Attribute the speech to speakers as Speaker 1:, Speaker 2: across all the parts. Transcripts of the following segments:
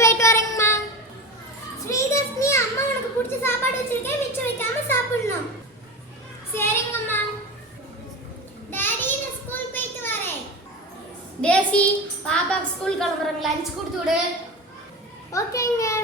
Speaker 1: போயிட்டு வரேங்கம்மா.
Speaker 2: ஸ்ரீதர்ஷினி அம்மா உனக்கு பிடிச்ச சாப்பாடு வச்சிருக்கேன் மிச்சம் வைக்காம சாப்பிடணும். சரிங்கம்மா. டாடி நான் ஸ்கூல் போயிட்டு வரேன். தேசி பாப்பாக்கு ஸ்கூல் கிளம்புறாங்க. லஞ்ச் கொடுத்து விடு. ஓகேங்க.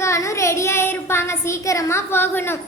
Speaker 1: கிருபாவும் ரெடியாக இருப்பாங்க சீக்கிரமா போகணும்.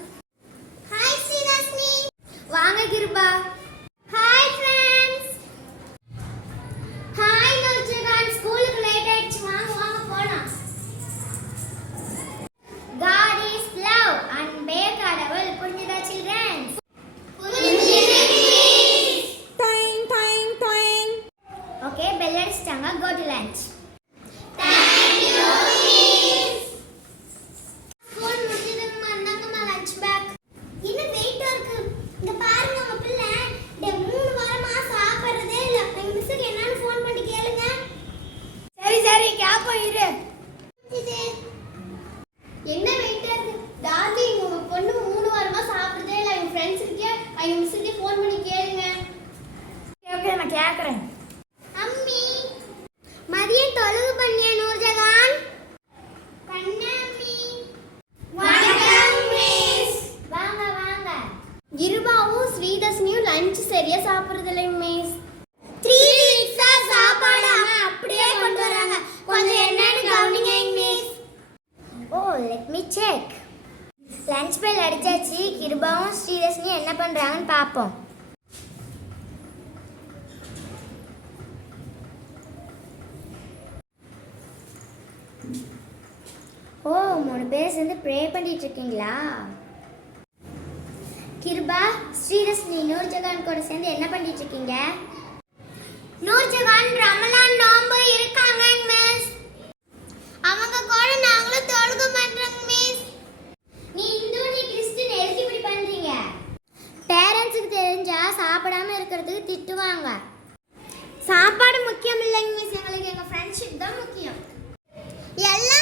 Speaker 2: இருக்கு டார்லி உங்க பொண்ணு மூணு வாரமா சாப்பிடுறதே இல்ல. எங்க ஃப்ரெண்ட்ஸுக்கு எங்க மிஸ்ஸுக்கு ஃபோன் பண்ணி கேளுங்க.
Speaker 1: ஓகே நான் கேக்குறேன்.
Speaker 2: அம்மி மதியம் தொழுகு பண்ணிய நூர்ஜகான்? மிஸ்
Speaker 1: வாங்க வாங்க.
Speaker 2: இருபாவும் ஸ்ரீதர்ஷினியும் லஞ்ச் சரியா சாப்பிடுறது இல்லை மிஸ்
Speaker 1: லஞ்ச் பெல் அடிச்சாச்சு. கிருபாவும் ஸ்ரீதர்ஷினியும் என்ன பண்றாங்கன்னு பார்ப்போம் ஓ மூணு பேர் சேர்ந்து ப்ரே பண்ணிட்டு இருக்கீங்களா கிருபா ஸ்ரீதர்ஷினி நூர்ஜகான் கூட சேர்ந்து என்ன பண்ணிட்டு இருக்கீங்க
Speaker 2: நூர்ஜகான் ரமலான் நோம்பு இருக்கா? வைக்கிறதுக்கு திட்டுவாங்க. சாப்பாடு முக்கியம் இல்லைங்க மிஸ்
Speaker 1: எங்களுக்கு எங்கள் ஃப்ரெண்ட்ஷிப் தான் முக்கியம். எல்லாம்